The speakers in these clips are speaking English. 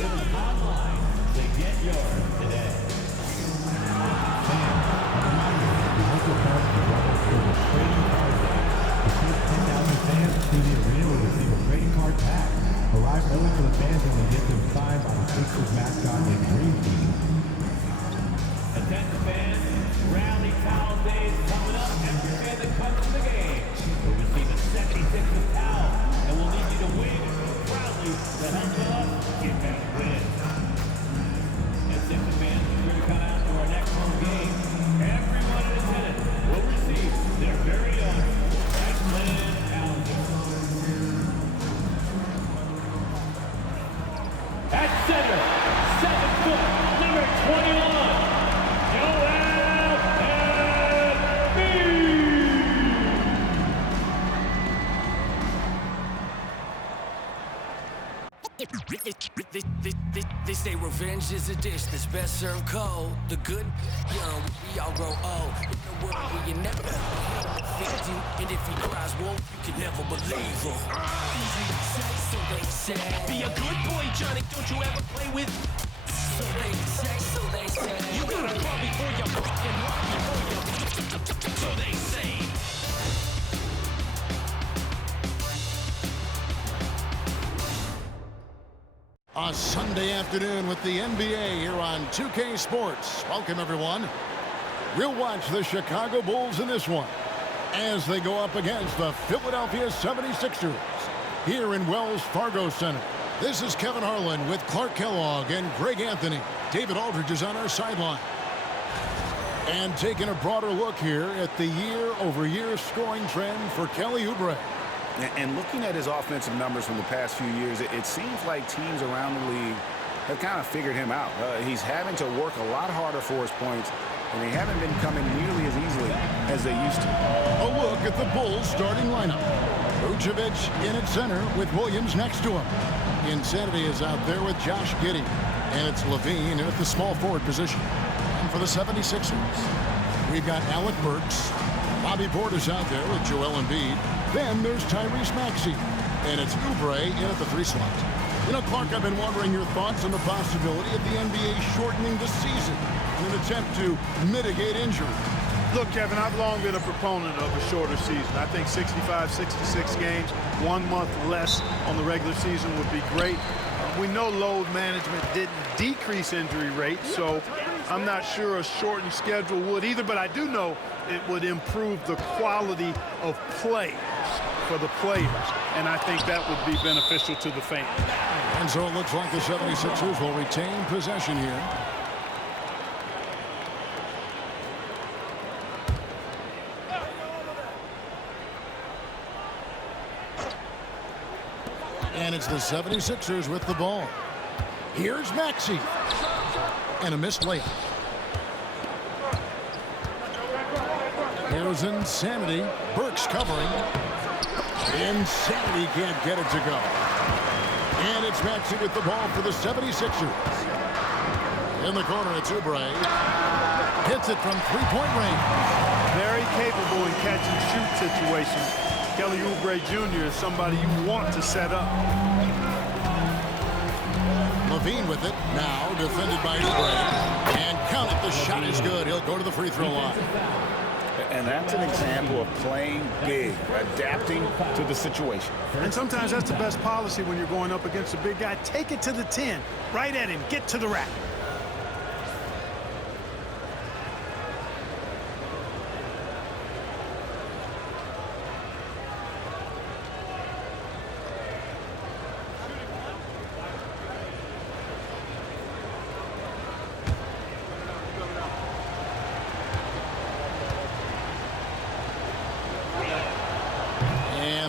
to the hotline to get yours today. Fans, the local park of the Rebs for the trading card day. The first 10,000 fans through the arena will receive a trading card pack. Arrive early for the fans and they get them signed by the Sixers mascot and green team. Attention fans, rally towel day is coming up. Every fan that comes to the game will receive a 76ers towel, and we'll need you to wave it proudly to help us get that win. And Sixers fans, be sure to come out to our next home game. Everyone in attendance will receive their very own Franklin calendar. At center, 7 foot, number 21. They say revenge is a dish that's best served cold. The good, young, we all grow old. In a world where you never fit you, and if he cries wolf, you can never believe him. Easy to say, so they say. Be a good boy, Johnny. Don't you ever play with? So they say, so they say. You gotta crawl before you walk and walk before you. So they say. A Sunday afternoon with the NBA here on 2K Sports. Welcome, everyone. We'll watch the Chicago Bulls in this one as they go up against the Philadelphia 76ers here in Wells Fargo Center. This is Kevin Harlan with Clark Kellogg and Greg Anthony. David Aldridge is on our sideline. And taking a broader look here at the year-over-year scoring trend for Kelly Oubre. And looking at his offensive numbers from the past few years, it seems like teams around the league have kind of figured him out. He's having to work a lot harder for his points, and they haven't been coming nearly as easily as they used to. A look at the Bulls starting lineup. Vucevic in at center with Williams next to him. Insanity is out there with Josh Giddey. And it's Levine in at the small forward position. And for the 76ers, we've got Alec Burks. Bobby Portis out there with Joel Embiid. Then there's Tyrese Maxey. And it's Oubre in at the 3 slot. You know, Clark, I've been wondering your thoughts on the possibility of the NBA shortening the season in an attempt to mitigate injury. Look, Kevin, I've long been a proponent of a shorter season. I think 65, 66 games, 1 month less on the regular season would be great. We know load management didn't decrease injury rates, so I'm not sure a shortened schedule would either, but I do know it would improve the quality of play for the players, and I think that would be beneficial to the fans. And so it looks like the 76ers will retain possession here. And it's the 76ers with the ball. Here's Maxey. And a missed layup. Here's Insanity. Burks covering. Insanity can't get it to go. And it's Maxey with the ball for the 76ers. In the corner, it's Oubre. Hits it from three-point range. Very capable in catch-and-shoot situations. Kelly Oubre Jr. is somebody you want to set up. Levine with it. Now defended by Oubre. And count it. The shot is good. He'll go to the free throw line. And that's an example of playing big, adapting to the situation. And sometimes that's the best policy when you're going up against a big guy. Take it to the 10. Right at him. Get to the rack.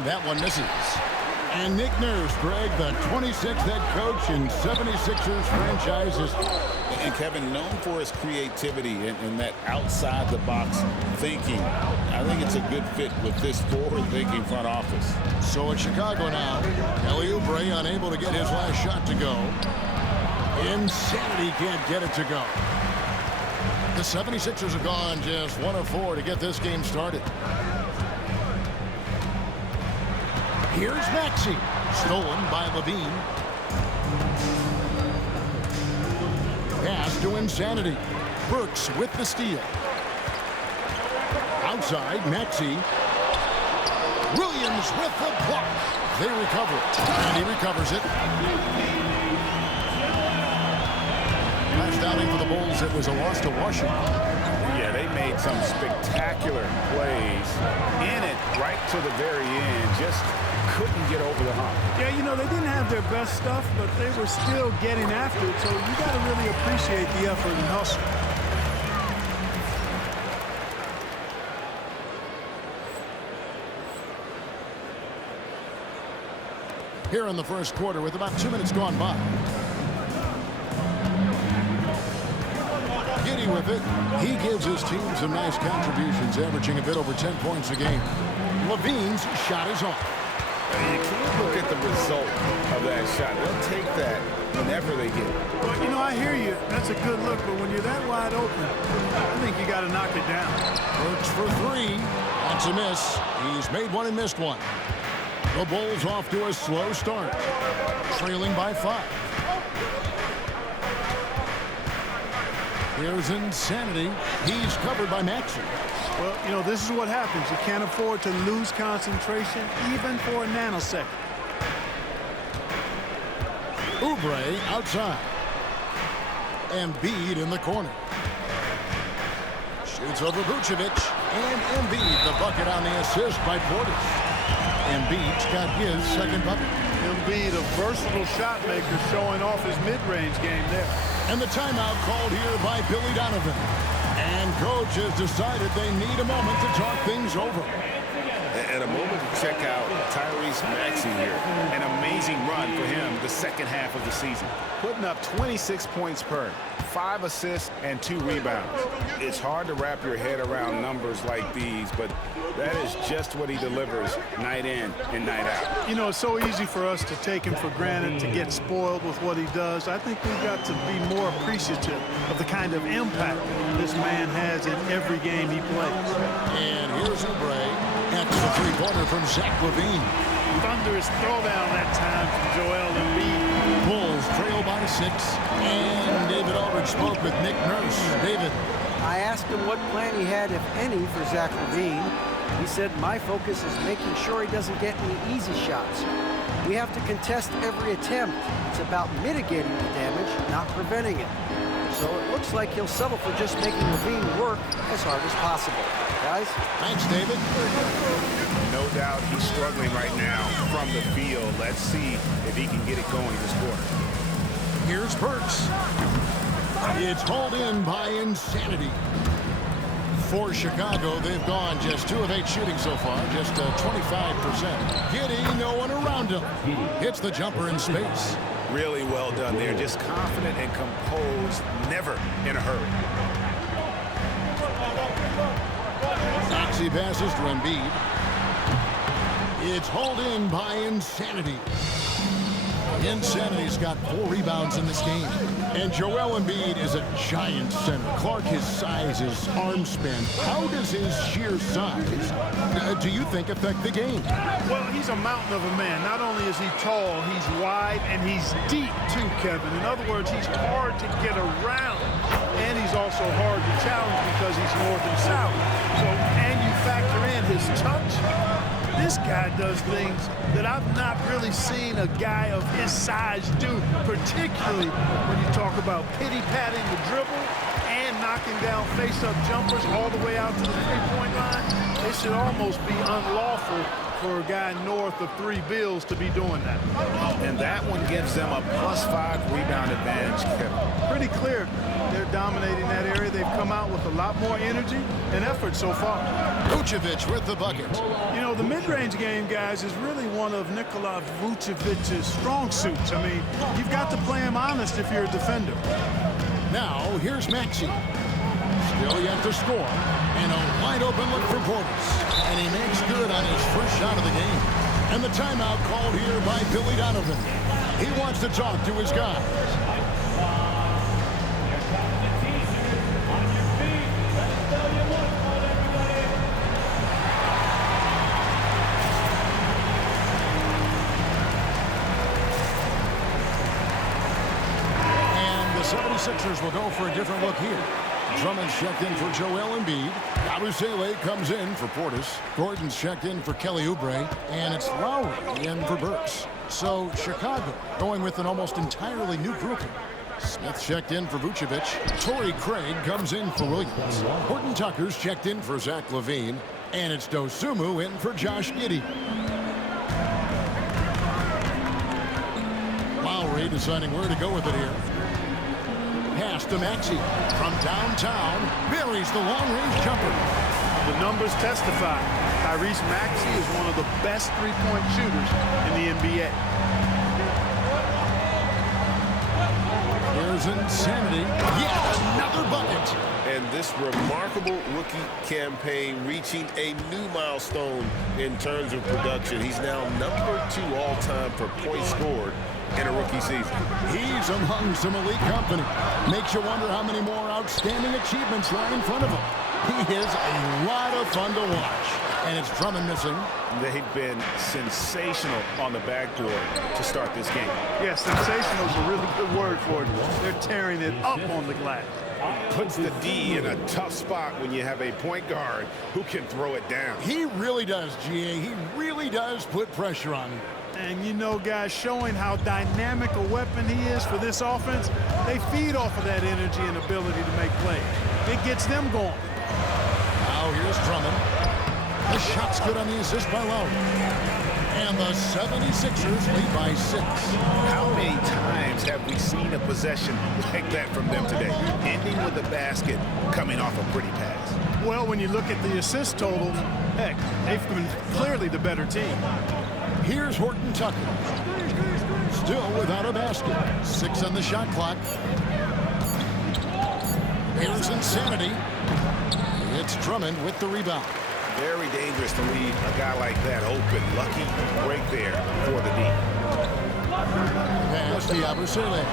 That one misses. And Nick Nurse, Greg, the 26th head coach in 76ers franchises. And Kevin, known for his creativity and that outside-the-box thinking. I think it's a good fit with this forward-thinking front office. So it's Chicago now. Kelly Oubre unable to get his last shot to go. Insanity can't get it to go. The 76ers have gone just 1 of 4 to get this game started. Here's Maxey. Stolen by Levine. to insanity. Burks with the steal. Outside, Maxey. Williams with the block. They recover it, and he recovers it. Last outing for the Bulls, it was a loss to Washington. Yeah, they made some spectacular plays in it right to the very end. Just couldn't get over the hump. Yeah, you know, they didn't have their best stuff, but they were still getting after it, so you got to really appreciate the effort and hustle. Here in the first quarter with about 2 minutes gone by. Giddy with it. He gives his team some nice contributions, averaging a bit over 10 points a game. Levine's shot is off. You can't look at the result of that shot. They'll take that whenever they get it. Well, you know, I hear you. That's a good look, but when you're that wide open, I think you got to knock it down. Works for three. That's a miss. He's made one and missed one. The Bulls off to a slow start, trailing by 5. Here's insanity. He's covered by Maxey. Well, you know, this is what happens. You can't afford to lose concentration even for a nanosecond. Oubre outside. Embiid in the corner. Shoots over Vucevic. And Embiid, the bucket on the assist by Portis. Embiid's got his second bucket. Embiid, a versatile shot maker, showing off his mid-range game there. And the timeout called here by Billy Donovan. And coach has decided they need a moment to talk things over. And a moment to check out Tyrese Maxey here. An amazing run for him the second half of the season. Putting up 26 points per, 5 assists, and 2 rebounds. It's hard to wrap your head around numbers like these, but that is just what he delivers night in and night out. You know, it's so easy for us to take him for granted, to get spoiled with what he does. I think we've got to be more appreciative of the kind of impact this man has in every game he plays. And here's Oubre. After the three-pointer from Zach LaVine. Thunderous throwdown that time from Joel Embiid. Bulls trail by 6. And David Aldridge spoke with Nick Nurse. David. I asked him what plan he had, if any, for Zach LaVine. He said, my focus is making sure he doesn't get any easy shots. We have to contest every attempt. It's about mitigating the damage, not preventing it. So it looks like he'll settle for just making LaVine work as hard as possible. Guys? Thanks, David. No doubt he's struggling right now from the field. Let's see if he can get it going this quarter. Here's Burks. It's hauled in by insanity. For Chicago, they've gone just 2 of 8 shooting so far, just 25%. Giddy, no one around him. Hits the jumper in space. Really well done there. Just confident and composed, never in a hurry. Maxey passes to Embiid. It's hauled in by insanity. Insanity's got 4 rebounds in this game. And Joel Embiid is a giant center. Clark, his size, his arm span. How does his sheer size, do you think, affect the game? Well, he's a mountain of a man. Not only is he tall, he's wide, and he's deep, too, Kevin. In other words, he's hard to get around. And he's also hard to challenge because he's north and south. So, and you factor in his touch. This guy does things that I've not really seen a guy of his size do, particularly when you talk about pity-patting the dribble and knocking down face-up jumpers all the way out to the three-point line. It should almost be unlawful for a guy north of 3 bills to be doing that. And that one gives them a +5 rebound advantage, Kevin. Pretty clear. They're dominating that area. They've come out with a lot more energy and effort so far. Vucevic with the bucket. You know, the mid-range game, guys, is really one of Nikola Vucevic's strong suits. I mean, you've got to play him honest if you're a defender. Now, here's Maxey. Still yet to score. And a wide-open look for Portis. And he makes good on his first shot of the game. And the timeout called here by Billy Donovan. He wants to talk to his guys. 76ers will go for a different look here. Drummond's checked in for Joel Embiid. Abusele comes in for Portis. Gordon's checked in for Kelly Oubre. And it's Lowry in for Burks. So Chicago going with an almost entirely new grouping. Smith checked in for Vucevic. Torrey Craig comes in for Williams. Horton Tucker's checked in for Zach LaVine. And it's Dosunmu in for Josh Giddey. Lowry deciding where to go with it here. Pass to Maxey. From downtown, buries the long-range jumper. The numbers testify. Tyrese Maxey is one of the best three-point shooters in the NBA. Here's Insanity. Yet another bucket. And this remarkable rookie campaign reaching a new milestone in terms of production. He's now #2 all-time for points scored in a rookie season. He's among some elite company. Makes you wonder how many more outstanding achievements lie in front of him. He is a lot of fun to watch. And it's Drummond missing. They've been sensational on the backboard to start this game. Yeah, sensational is a really good word for it. They're tearing it up on the glass. Puts the D in a tough spot when you have a point guard who can throw it down. He really does, GA. He really does put pressure on him. And you know, guys, showing how dynamic a weapon he is for this offense, they feed off of that energy and ability to make plays. It gets them going. Now here's Drummond. The shot's good on the assist by Lowry. And the 76ers lead by 6. How many times have we seen a possession like that from them today? Ending with a basket, coming off a pretty pass. Well, when you look at the assist totals, heck, they've been clearly the better team. Here's Horton Tucker. Still without a basket. 6 on the shot clock. Here's Insanity. It's Drummond with the rebound. Very dangerous to leave a guy like that open. Lucky break there for the D. Pass to Abusele.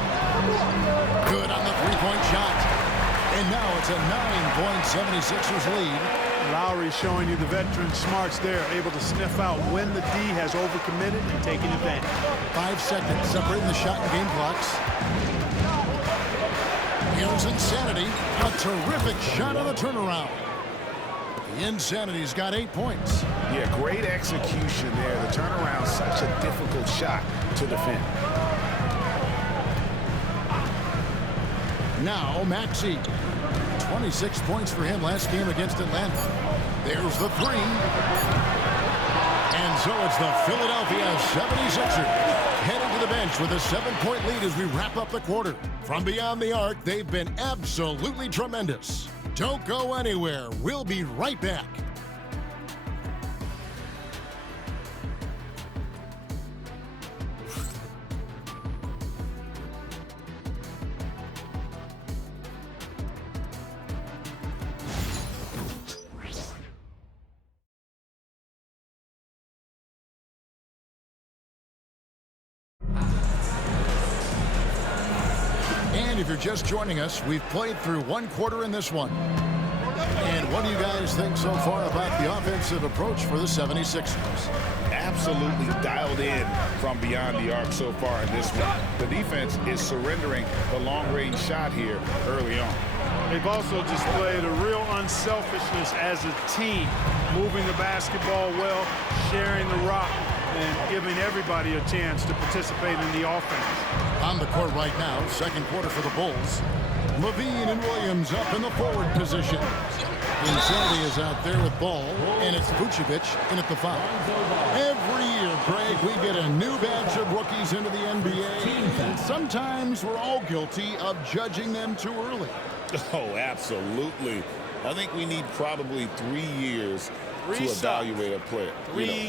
Good on the three-point shot. And now it's a 9-point 76ers lead. Lowry showing you the veteran smarts there, able to sniff out when the D has overcommitted and taking advantage. 5 seconds separating the shot and game clocks. Here's Insanity. A terrific shot on the turnaround. Insanity's got 8 points. Yeah, great execution there. The turnaround, such a difficult shot to defend. Now Maxey. 26 points for him last game against Atlanta. There's the 3. And so it's the Philadelphia 76ers heading to the bench with a 7-point lead as we wrap up the quarter. From beyond the arc, they've been absolutely tremendous. Don't go anywhere. We'll be right back. And if you're just joining us, we've played through 1 quarter in this one. And what do you guys think so far about the offensive approach for the 76ers? Absolutely dialed in from beyond the arc so far in this one. The defense is surrendering the long-range shot here early on. They've also displayed a real unselfishness as a team, moving the basketball well, sharing the rock, and giving everybody a chance to participate in the offense. On the court right now, second quarter for the Bulls. LaVine and Williams up in the forward position. Insanity is out there with ball, and it's Vucevic in at the 5. Every year, Greg, we get a new batch of rookies into the NBA, and sometimes we're all guilty of judging them too early. Oh, absolutely. I think we need probably 3 years to evaluate a player.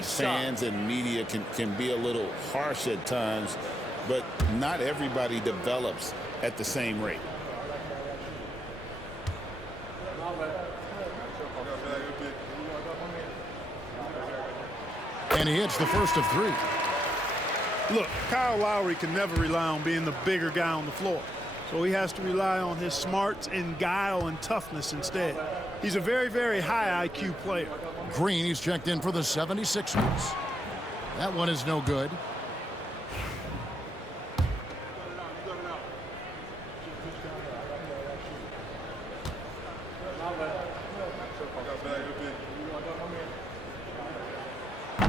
Fans and media can be a little harsh at times, but not everybody develops at the same rate. And he hits the first of 3. Look, Kyle Lowry can never rely on being the bigger guy on the floor. So he has to rely on his smarts and guile and toughness instead. He's a very, very high IQ player. Green, he's checked in for the 76ers. That one is no good.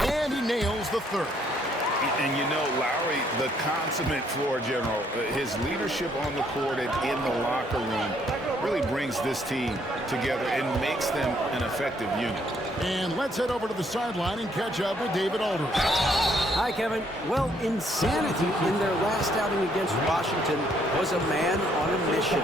And he nails the third. And you know, Lowry, the consummate floor general, his leadership on the court and in the locker room really brings this team together and makes them an effective unit. And let's head over to the sideline and catch up with David Aldridge. Hi, Kevin. Well, insanity in their last outing against Washington was a man on a mission.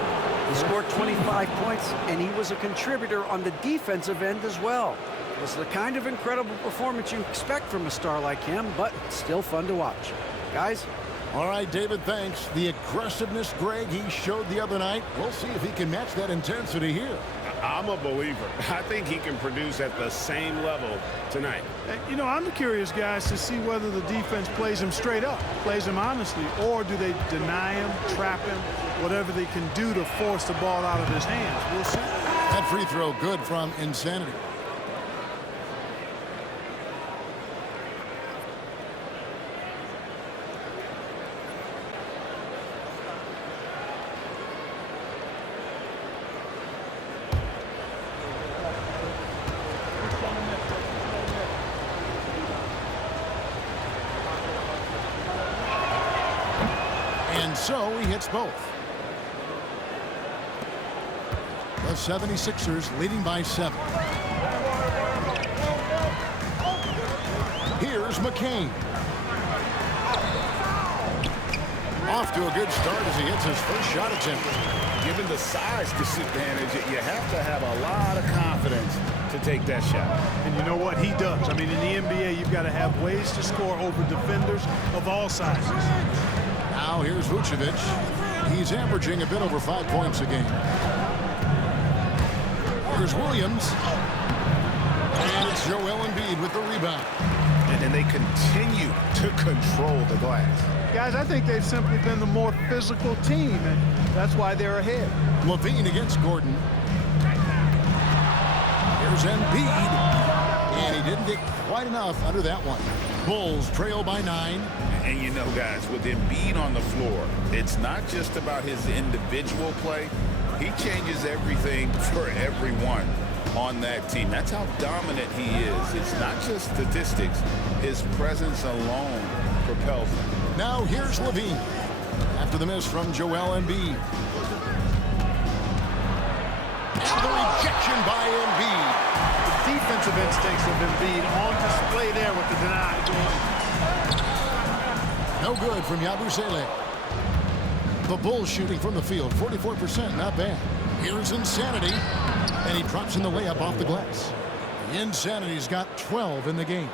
He scored 25 points, and he was a contributor on the defensive end as well. It was the kind of incredible performance you expect from a star like him, but still fun to watch. Guys? All right, David, thanks. The aggressiveness, Greg, he showed the other night. We'll see if he can match that intensity here. I'm a believer. I think he can produce at the same level tonight. You know, I'm curious, guys, to see whether the defense plays him straight up, plays him honestly, or do they deny him, trap him, whatever they can do to force the ball out of his hands. We'll see. That free throw good from Insanity. So he hits both. The 76ers leading by 7. Here's McCain. Off to a good start as he hits his first shot attempt. Given the size disadvantage, you have to have a lot of confidence to take that shot. And you know what? He does. I mean, in the NBA, you've got to have ways to score over defenders of all sizes. Now here's Vucevic. He's averaging a bit over 5 points a game. Here's Williams. And it's Joel Embiid with the rebound. And they continue to control the glass. Guys, I think they've simply been the more physical team, and that's why they're ahead. Levine against Gordon. Here's Embiid. And he didn't get quite enough under that one. Bulls trail by 9. And you know, guys, with Embiid on the floor, it's not just about his individual play. He changes everything for everyone on that team. That's how dominant he is. It's not just statistics. His presence alone propels him. Now here's Levine. After the miss from Joel Embiid. And the rejection by Embiid. The defensive instincts of Embiid on display there with the deny. No good from Yabusele. The Bulls shooting from the field, 44%, not bad. Here's Insanity, and he drops in the layup off the glass. Insanity's got 12 in the game.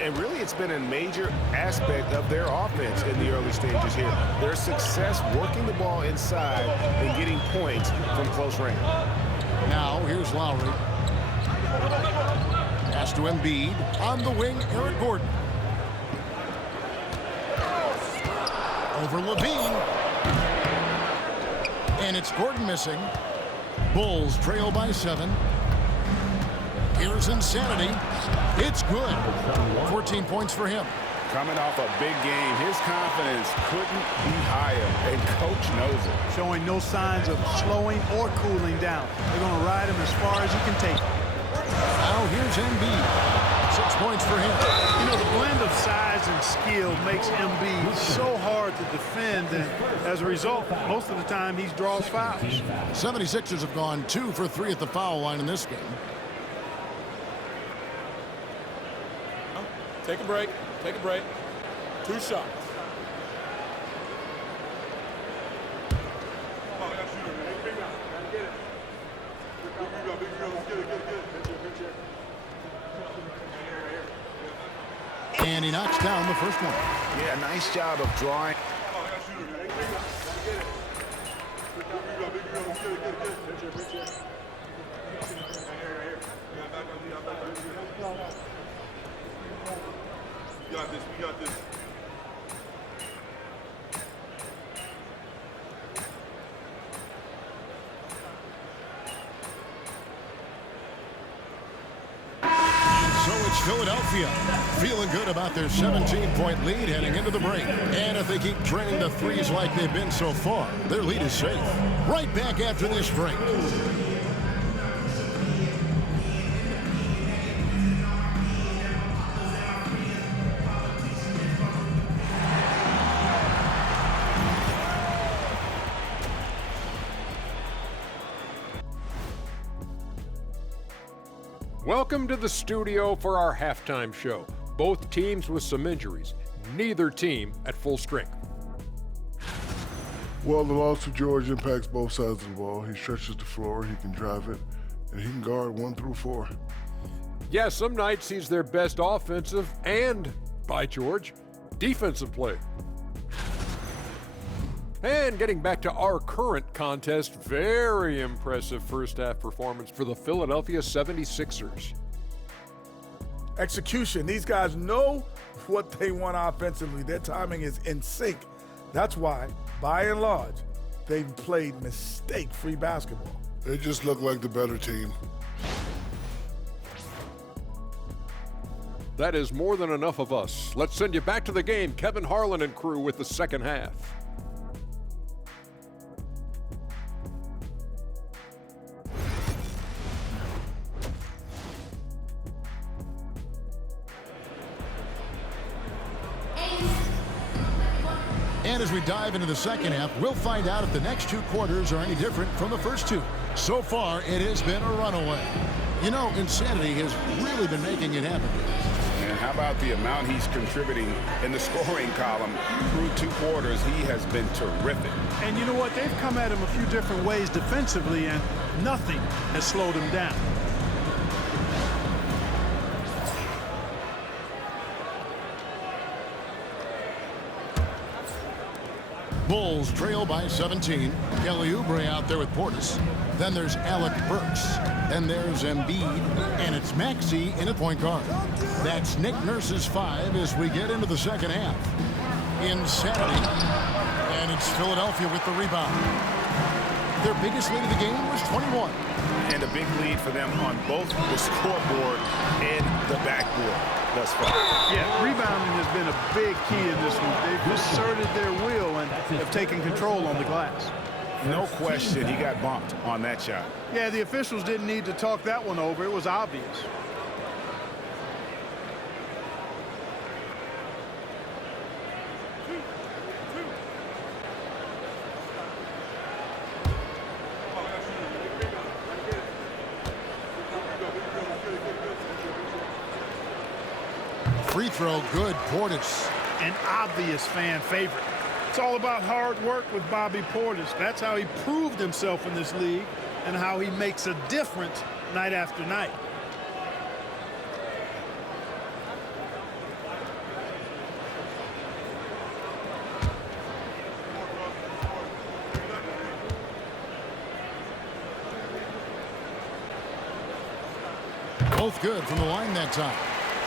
And really, it's been a major aspect of their offense in the early stages here. Their success working the ball inside and getting points from close range. Now, here's Lowry. Pass to Embiid. On the wing, Eric Gordon. Over Levine. And it's Gordon missing. Bulls trail by 7. Here's Insanity. It's good. 14 points for him. Coming off a big game, his confidence couldn't be higher, and coach knows it. Showing no signs of slowing or cooling down. They're going to ride him as far as he can take him. Now here's Embiid. 6 points for him. You know, the blend of size and skill makes Embiid so hard to defend, and as a result, most of the time he draws fouls. 76ers have gone 2 for 3 at the foul line in this game. Take a break. Take a break. 2 shots. And he knocks down the first one. Yeah, nice job of drawing. We got this. We got this. So it's Philadelphia, feeling good about their 17-point lead heading into the break. And if they keep draining the threes like they've been so far, their lead is safe. Right back after this break. Welcome to the studio for our halftime show. Both teams with some injuries, neither team at full strength. Well, the loss of George impacts both sides of the ball. He stretches the floor, he can drive it, and he can guard 1 through 4. Yeah, some nights he's their best offensive and, by George, defensive player. And getting back to our current contest, very impressive first half performance for the Philadelphia 76ers. Execution. These guys know what they want offensively. Their timing is in sync. That's why, by and large, they've played mistake-free basketball. They just look like the better team. That is more than enough of us. Let's send you back to the game. Kevin Harlan and crew with the second half. And as we dive into the second half, we'll find out if the next 2 quarters are any different from the first 2. So far, it has been a runaway. You know, insanity has really been making it happen. And how about the amount he's contributing in the scoring column through 2 quarters? He has been terrific. And you know what? They've come at him a few different ways defensively, and nothing has slowed him down. Bulls trail by 17. Kelly Oubre out there with Portis. Then there's Alec Burks. Then there's Embiid. And it's Maxey in at point guard. That's Nick Nurse's 5 as we get into the second half. Insanity. And it's Philadelphia with the rebound. Their biggest lead of the game was 21. And a big lead for them on both the scoreboard and the backboard thus far. Yeah, rebounding has been a big key in this one. They've asserted their will and have taken control on the glass. No question he got bumped on that shot. Yeah, the officials didn't need to talk that one over. It was obvious. Free throw good, Portis. An obvious fan favorite. It's all about hard work with Bobby Portis. That's how he proved himself in this league and how he makes a difference night after night. Both good from the line that time.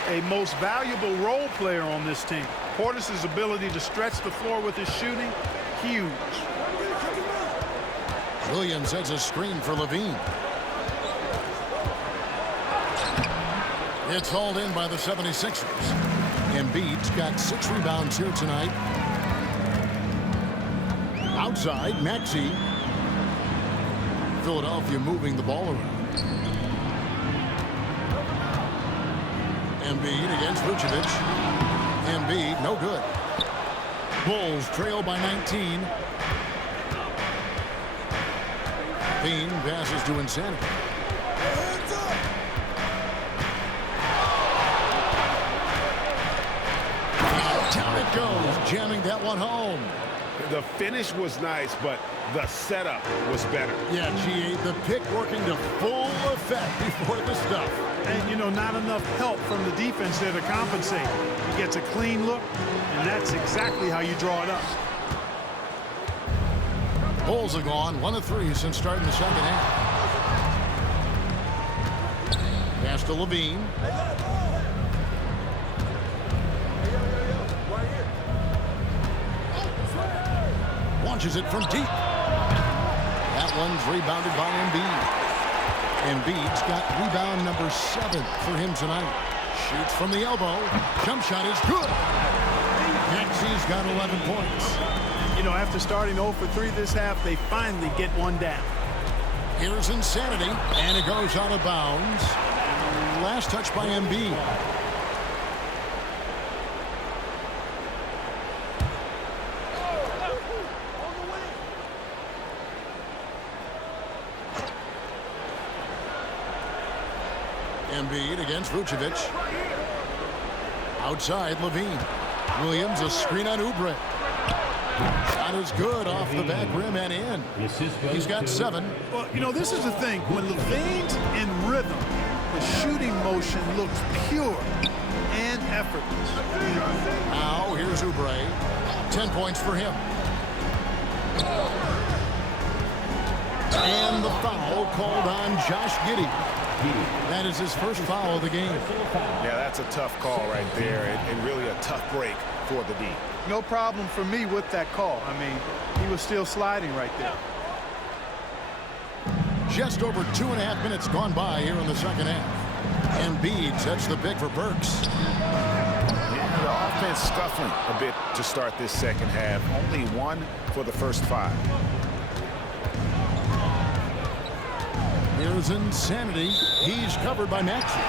A most valuable role player on this team. Portis' ability to stretch the floor with his shooting, huge. Williams sets a screen for Levine. It's hauled in by the 76ers. Embiid's got 6 rebounds here tonight. Outside, Maxey. Philadelphia moving the ball around. Embiid against Vucevic. Embiid, no good. Bulls trail by 19. Bean passes to Insanity. Down it goes, jamming that one home. The finish was nice, but the setup was better. Yeah, G.A., the pick working to full effect before the stuff. And, you know, not enough help from the defense there to compensate. He gets a clean look, and that's exactly how you draw it up. Bulls have gone 1 of 3 since starting the second half. Pass to Levine. Launches it from deep. That one's rebounded by Embiid. Embiid's got rebound number 7 for him tonight. Shoots from the elbow. Jump shot is good. Maxey's got 11 points. You know, after starting 0 for 3 this half, they finally get one down. Here's Insanity, and it goes out of bounds. Last touch by Embiid. Embiid against Vucevic. Outside, Levine. Williams, a screen on Oubre. Shot is good off the back rim and in. He's got 7. Well, you know, this is the thing. When Levine's in rhythm, the shooting motion looks pure and effortless. Now, here's Oubre. 10 points for him. And the foul called on Josh Giddey. That is his first foul of the game. Yeah, that's a tough call right there, and really a tough break for the D. No problem for me with that call. I mean, he was still sliding right there. Just over 2.5 minutes gone by here in the second half. Embiid sets the pick for Burks. Yeah, the offense scuffling a bit to start this second half. Only 1 for the first 5. Here's Insanity. He's covered by Maxey.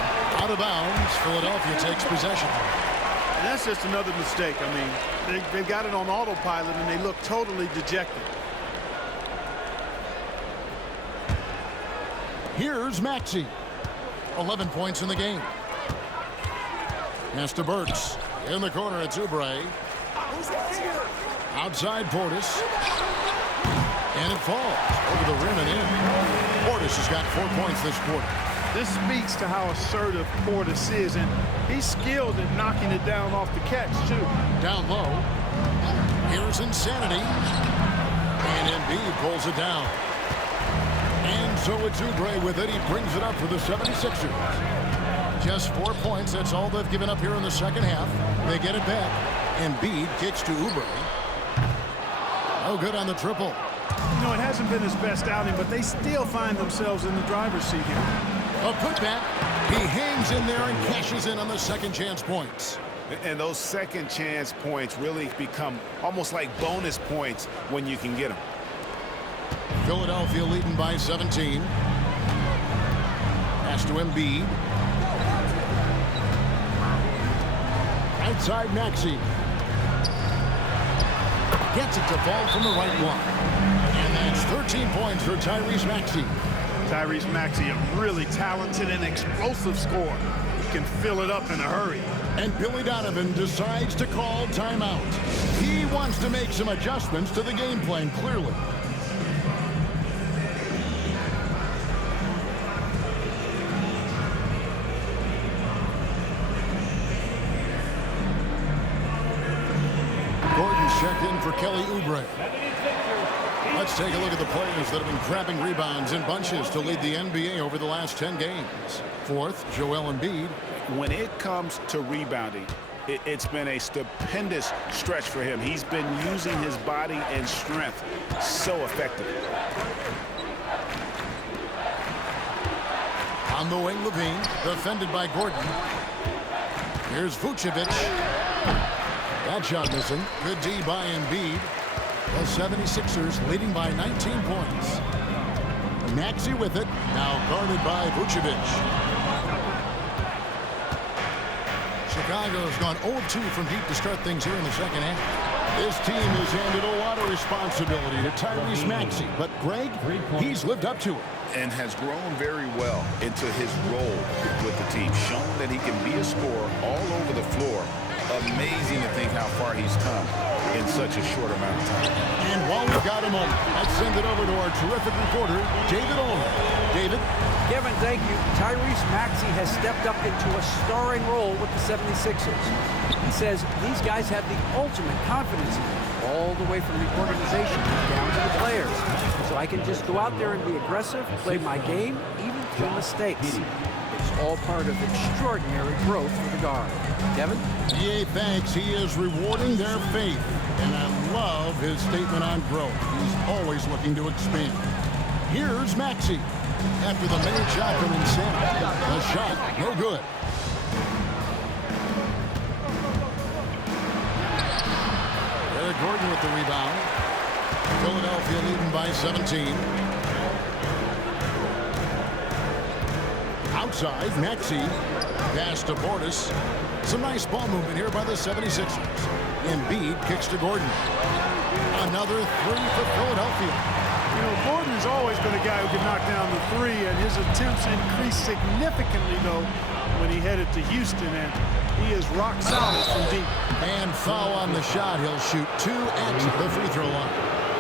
Out of bounds. Philadelphia takes possession. And that's just another mistake. I mean, they've got it on autopilot, and they look totally dejected. Here's Maxey. 11 points in the game. Pass to Burks. In the corner, it's Oubre. Outside Portis. And it falls over the rim and in. Portis has got 4 points this quarter. This speaks to how assertive Portis is, and he's skilled at knocking it down off the catch, too. Down low. Here's Insanity. And Embiid pulls it down. And so it's Oubre with it. He brings it up for the 76ers. Just 4 points. That's all they've given up here in the second half. They get it back. Embiid kicks to Oubre. No good on the triple. You know, it hasn't been his best outing, but they still find themselves in the driver's seat here. A putback. He hangs in there and cashes in on the second chance points. And those second chance points really become almost like bonus points when you can get them. Philadelphia leading by 17. Pass to Embiid. Outside Maxey. Gets it to fall from the right block. And that's 13 points for Tyrese Maxey. Tyrese Maxey, a really talented and explosive scorer. He can fill it up in a hurry. And Billy Donovan decides to call timeout. He wants to make some adjustments to the game plan, clearly. Gordon's checked in for Kelly Oubre. Let's take a look at the players that have been grabbing rebounds in bunches to lead the NBA over the last 10 games. Fourth, Joel Embiid. When it comes to rebounding, it's been a stupendous stretch for him. He's been using his body and strength so effectively. On the wing, Levine, defended by Gordon. Here's Vucevic. That shot missing. Good D by Embiid. The 76ers leading by 19 points. Maxey with it, now guarded by Vucevic. Chicago's gone 0-2 from deep to start things here in the second half. This team has handed a lot of responsibility to Tyrese Maxey, but Greg, he's lived up to it. And has grown very well into his role with the team, shown that he can be a scorer all over the floor. Amazing to think how far he's come in such a short amount of time. And while we've got a moment, let's send it over to our terrific reporter, David Olin. David? Kevin, thank you. Tyrese Maxey has stepped up into a starring role with the 76ers. He says these guys have the ultimate confidence in him, all the way from the organization down to the players. So I can just go out there and be aggressive, play my game, even through mistakes. It's all part of extraordinary growth for the guard. Kevin? EA thanks. He is rewarding their faith. And I love his statement on growth. He's always looking to expand. Here's Maxey. After the made shot from Insanity. The shot, no good. Gordon with the rebound. Philadelphia leading by 17. Outside, Maxey. Pass to Portis. Some nice ball movement here by the 76ers. Embiid kicks to Gordon. Another three for Philadelphia. You know, Gordon has always been a guy who can knock down the three, and his attempts increased significantly, though, when he headed to Houston, and he is rock solid from deep. And foul on the shot. He'll shoot 2 at the free throw line.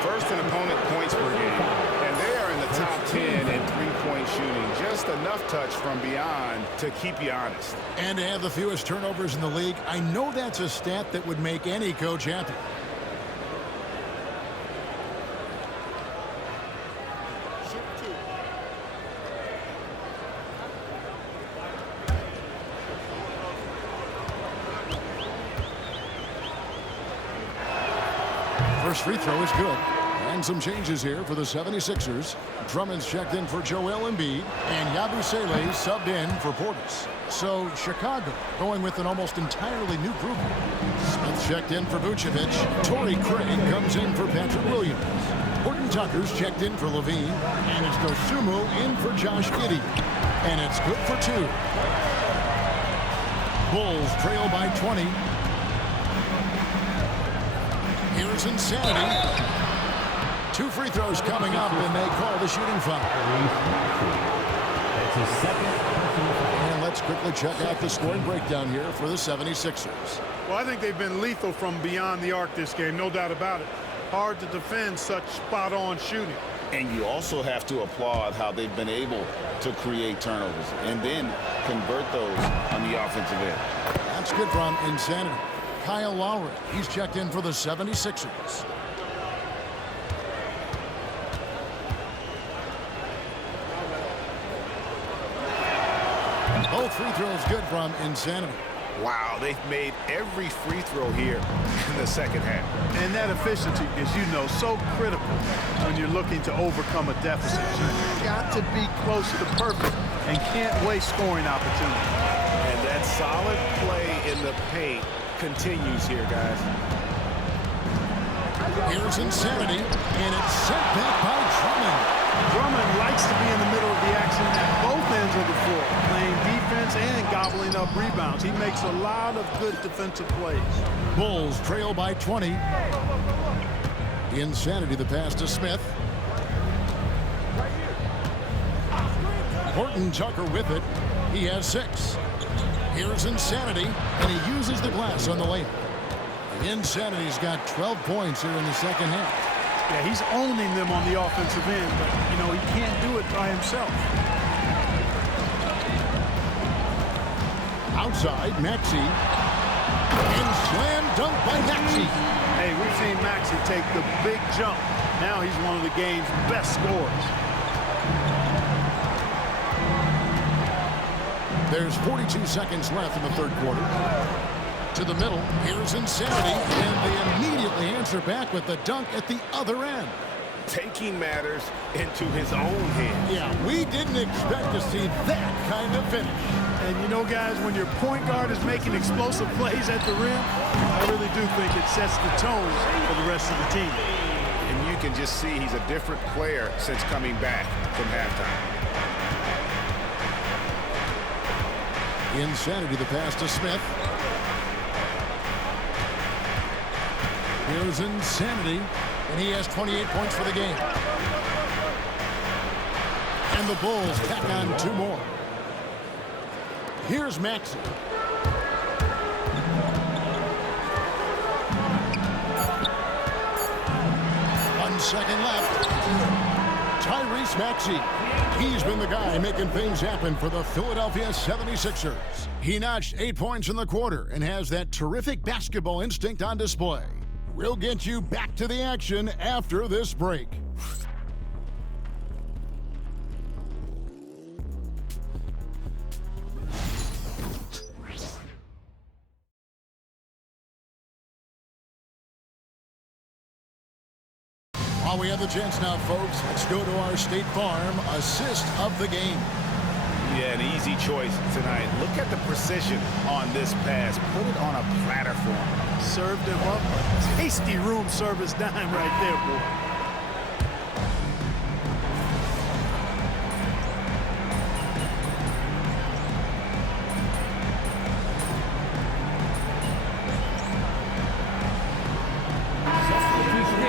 First in opponent points per game, and they are in the top 10 in three-point shooting. Just enough touch from beyond to keep you honest. And to have the fewest turnovers in the league, I know that's a stat that would make any coach happy. First free throw is good. And some changes here for the 76ers. Drummond's checked in for Joel Embiid, and Yabusele subbed in for Portis. So Chicago going with an almost entirely new group. Smith checked in for Vucevic. Torrey Craig comes in for Patrick Williams. Horton Tucker's checked in for Levine, and it's Dosunmu in for Josh Giddey. And it's good for 2. Bulls trail by 20. Here's insanity. 2 free throws coming up, and they call the shooting foul. That's his second personal foul. And let's quickly check out the scoring breakdown here for the 76ers. Well, I think they've been lethal from beyond the arc this game, no doubt about it. Hard to defend such spot-on shooting. And you also have to applaud how they've been able to create turnovers and then convert those on the offensive end. That's good from Insanity. Kyle Lowry, he's checked in for the 76ers. Both free throws good from Insanity. Wow, they've made every free throw here in the second half. And that efficiency is, you know, so critical when you're looking to overcome a deficit. You've got to be close to perfect and can't waste scoring opportunity. And that solid play in the paint continues here, guys. Here's Insanity, and it's sent back by Drummond. Drummond likes to be in the middle of the action at both ends of the floor, playing defense and gobbling up rebounds. He makes a lot of good defensive plays. Bulls trail by 20. Insanity, the pass to Smith. Horton Tucker with it. He has 6. Here's Insanity, and he uses the glass on the layup. Insanity's got 12 points here in the second half. Yeah, he's owning them on the offensive end, but, you know, he can't do it by himself. Outside, Maxey. And slam dunk by Maxey. Hey, we've seen Maxey take the big jump. Now he's one of the game's best scorers. There's 42 seconds left in the third quarter. To the middle, here's Insanity, and they immediately answer back with the dunk at the other end. Taking matters into his own hands. Yeah, we didn't expect to see that kind of finish. And you know, guys, when your point guard is making explosive plays at the rim, I really do think it sets the tone for the rest of the team. And you can just see he's a different player since coming back from halftime. Insanity, the pass to Smith. Here's Insanity, and he has 28 points for the game. And the Bulls tack on 2 more. Here's Maxey. 1 second left. Tyrese Maxey. He's been the guy making things happen for the Philadelphia 76ers. He notched 8 points in the quarter and has that terrific basketball instinct on display. We'll get you back to the action after this break. While we have the chance now, folks, let's go to our State Farm assist of the game. Yeah, an easy choice tonight. Look at the precision on this pass. Put it on a platter for him. Served him up a tasty room service dime right there, boy.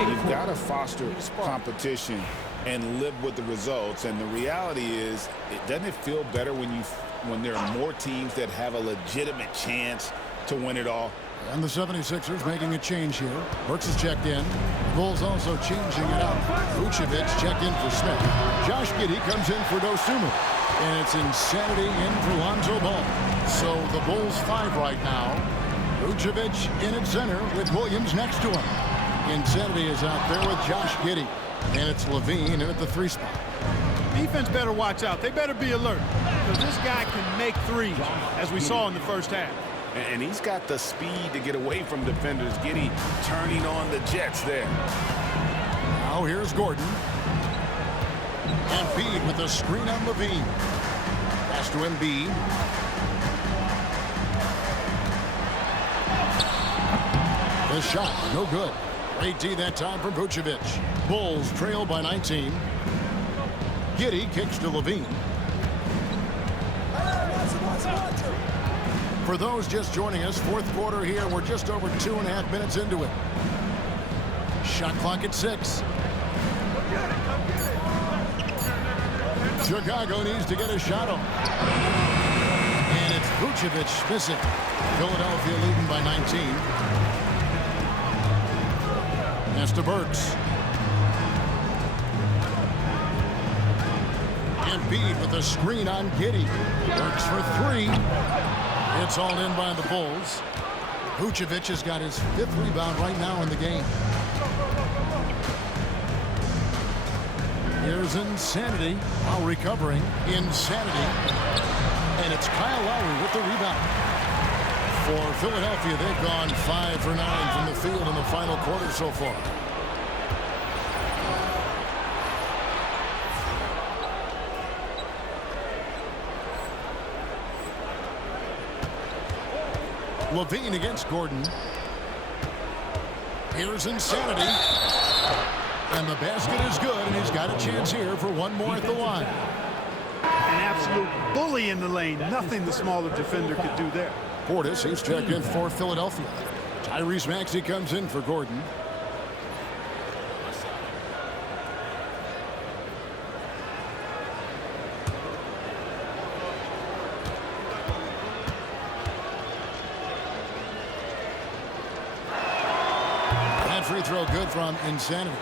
You've got to foster competition and live with the results. And the reality is, doesn't it feel better when there are more teams that have a legitimate chance to win it all? And the 76ers making a change here. Burks is checked in. Bulls also changing it up. Vucevic checked in for Smith. Josh Giddey comes in for Dosunmu. And it's Insanity in for Lonzo Ball. So the Bulls 5 right now. Vucevic in at center with Williams next to him. Insanity is out there with Josh Giddey. And it's Levine in at the 3 spot. Defense better watch out. They better be alert because this guy can make threes, as we saw in the first half. And he's got the speed to get away from defenders. Giddey turning on the Jets there. Now here's Gordon. Embiid with the screen on Levine. Pass to Embiid. The shot, no good. Great D that time from Vucevic. Bulls trail by 19. Giddey kicks to Levine. For those just joining us, fourth quarter here. We're just over 2.5 minutes into it. Shot clock at 6. Chicago needs to get a shot on. And it's Vucevic missing. Philadelphia leading by 19. Pass to Burks. Embiid with a screen on Giddey. Burks for 3. It's all in by the Bulls. Vucevic has got his 5th rebound right now in the game. Here's Insanity, while recovering. Insanity. And it's Kyle Lowry with the rebound. For Philadelphia, they've gone 5 for 9 from the field in the final quarter so far. Levine against Gordon. Here's Insanity. And the basket is good, and he's got a chance here for one more at the line. An absolute bully in the lane. Nothing the smaller defender could do there. Portis, he's checked in for Philadelphia. Tyrese Maxey comes in for Gordon. That free throw good from Insanity.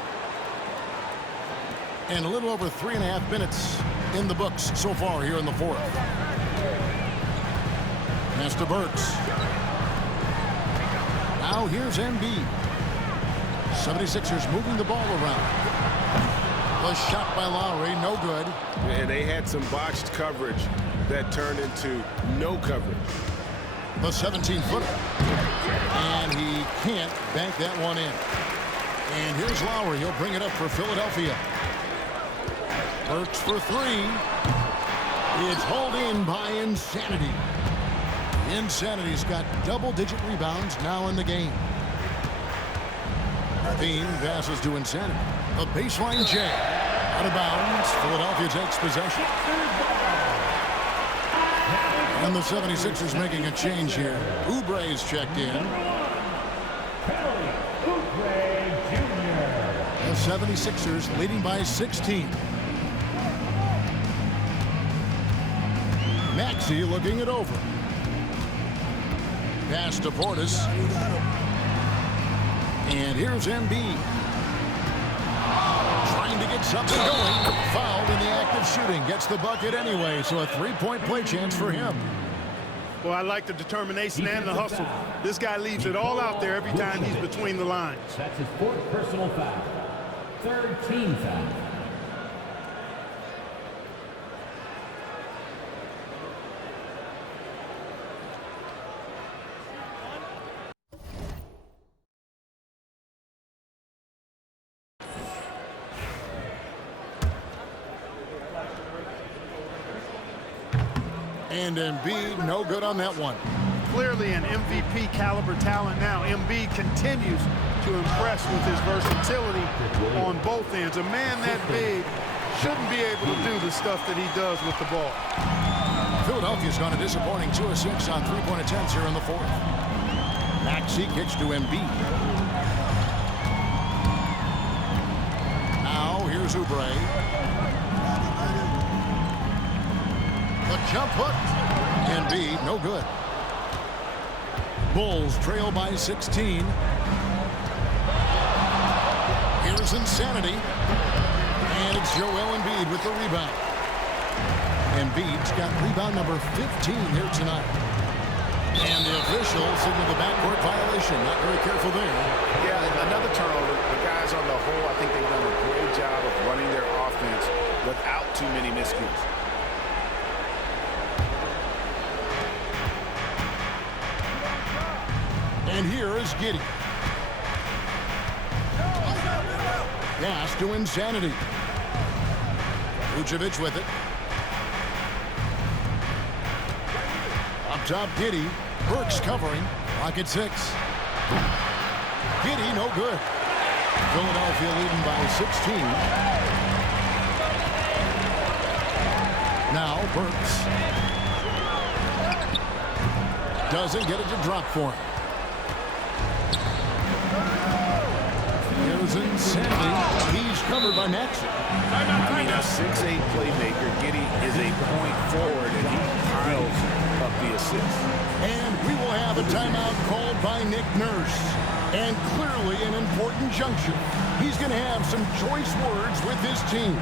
And a little over 3.5 minutes in the books so far here in the fourth. Pass to Burks. Now here's Embiid. 76ers moving the ball around. The shot by Lowry, no good. And they had some botched coverage that turned into no coverage. The 17-footer. And he can't bank that one in. And here's Lowry. He'll bring it up for Philadelphia. Burks for 3. It's hauled in by Insanity. Insanity's got double-digit rebounds now in the game. Bean passes to Insanity. A baseline jam. Out of bounds. Philadelphia takes possession. And the 76ers making a change here. Oubre's checked in. The 76ers leading by 16. Maxey looking it over. Pass to Portis. And here's Embiid. Trying to get something going. Fouled in the act of shooting. Gets the bucket anyway, so a 3-point play chance for him. Well, I like the determination and the hustle. This guy leaves it all out there every time he's between the lines. That's his 4th personal foul. 3rd team foul. And Embiid, no good on that one. Clearly an MVP caliber talent now. Embiid continues to impress with his versatility on both ends. A man that big shouldn't be able to do the stuff that he does with the ball. Philadelphia's gone a disappointing 2 of 6 on three-point attempts here in the fourth. Maxey kicks to Embiid. Now here's Oubre. The jump hook. Embiid, no good. Bulls trail by 16. Here's Insanity. And it's Joel Embiid with the rebound. Embiid's got rebound number 15 here tonight. And the official signaled the backcourt violation. Not very careful there. Yeah, another turnover. The guys on the whole, I think they've done a great job of running their offense without too many miscues. And here is Giddey. Pass to Insanity. Vucevic with it. Up top, Giddey. Burks covering. Rocket 6. Giddey, no good. Philadelphia leading by 16. Now Burks. Doesn't get it to drop for him. Here's Insanity. He's covered by Maxey. I mean, a 6'8" playmaker. Giddey is a point forward, and he piles up the assists. And we will have a timeout called by Nick Nurse. And clearly an important juncture. He's going to have some choice words with his team.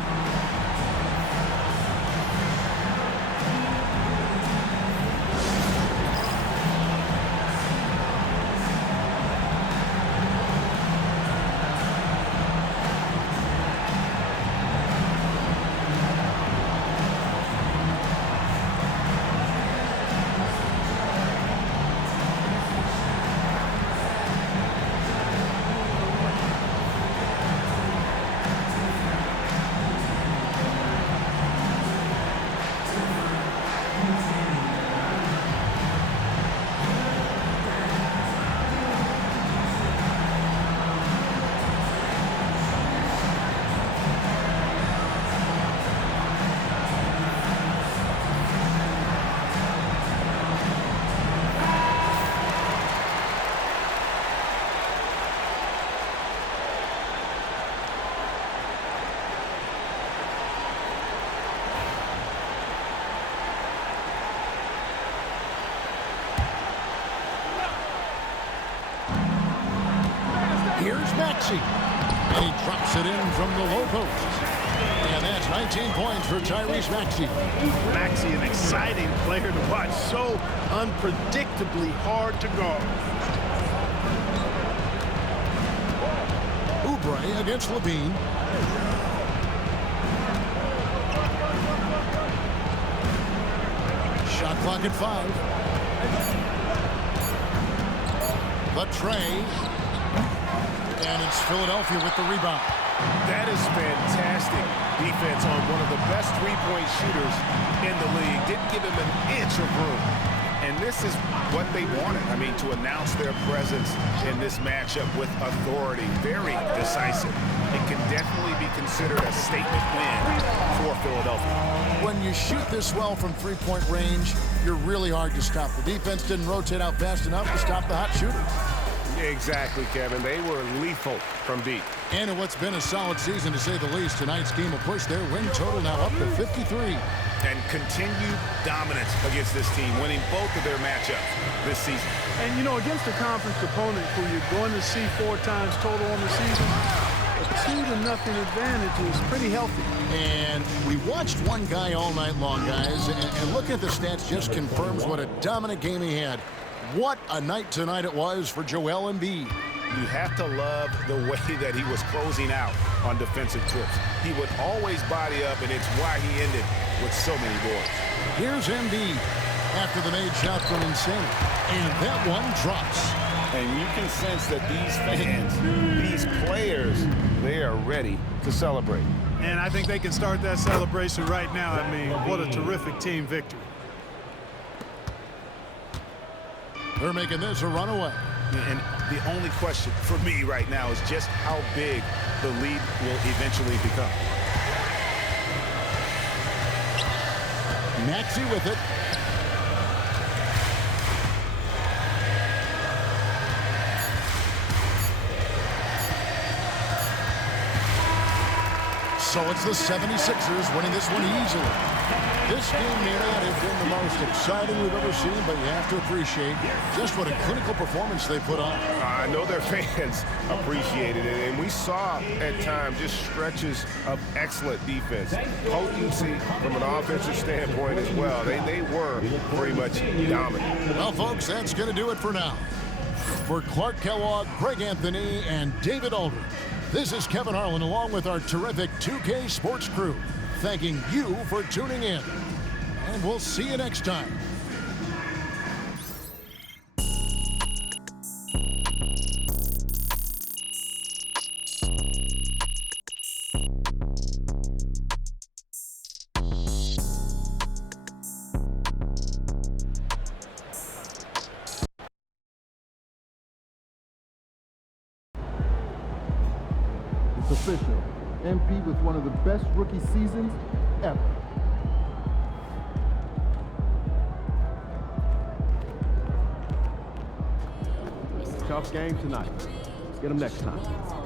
Here's Maxey. And he drops it in from the low post. And that's 19 points for Tyrese Maxey. Maxey, an exciting player to watch. So unpredictably hard to guard. Oubre against Levine. Shot clock at 5. Latre. And it's Philadelphia with the rebound. That is fantastic defense on one of the best three-point shooters in the league. Didn't give him an inch of room. And this is what they wanted. I mean, to announce their presence in this matchup with authority. Very decisive. It can definitely be considered a statement win for Philadelphia. When you shoot this well from three-point range, you're really hard to stop. The defense didn't rotate out fast enough to stop the hot shooters. Exactly, Kevin. They were lethal from deep. And in what's been a solid season, to say the least, tonight's game will push their win total now up to 53. And continued dominance against this team, winning both of their matchups this season. And, you know, against a conference opponent who you're going to see 4 times total on the season, a 2-0 advantage is pretty healthy. And we watched one guy all night long, guys, and looking at the stats just confirms what a dominant game he had. What a night tonight it was for Joel Embiid. You have to love the way that he was closing out on defensive trips. He would always body up, and it's why he ended with so many boards. Here's Embiid after the made shot from Insanity. And that one drops. And you can sense that these fans, these players, they are ready to celebrate. And I think they can start that celebration right now. I mean, what a terrific team victory. They're making this a runaway. And the only question for me right now is just how big the lead will eventually become. Maxey with it. So it's the 76ers winning this one easily. This game may not have been the most exciting we've ever seen, but you have to appreciate just what a clinical performance they put on. I know their fans appreciated it, and we saw at times just stretches of excellent defense. Potency from an offensive standpoint as well. They were pretty much dominant. Well, folks, that's going to do it for now. For Clark Kellogg, Greg Anthony, and David Aldridge, this is Kevin Harlan along with our terrific 2K Sports crew, thanking you for tuning in. And we'll see you next time. It's official. MP with one of the best rookie seasons ever. Tough game tonight. Let's get them next time.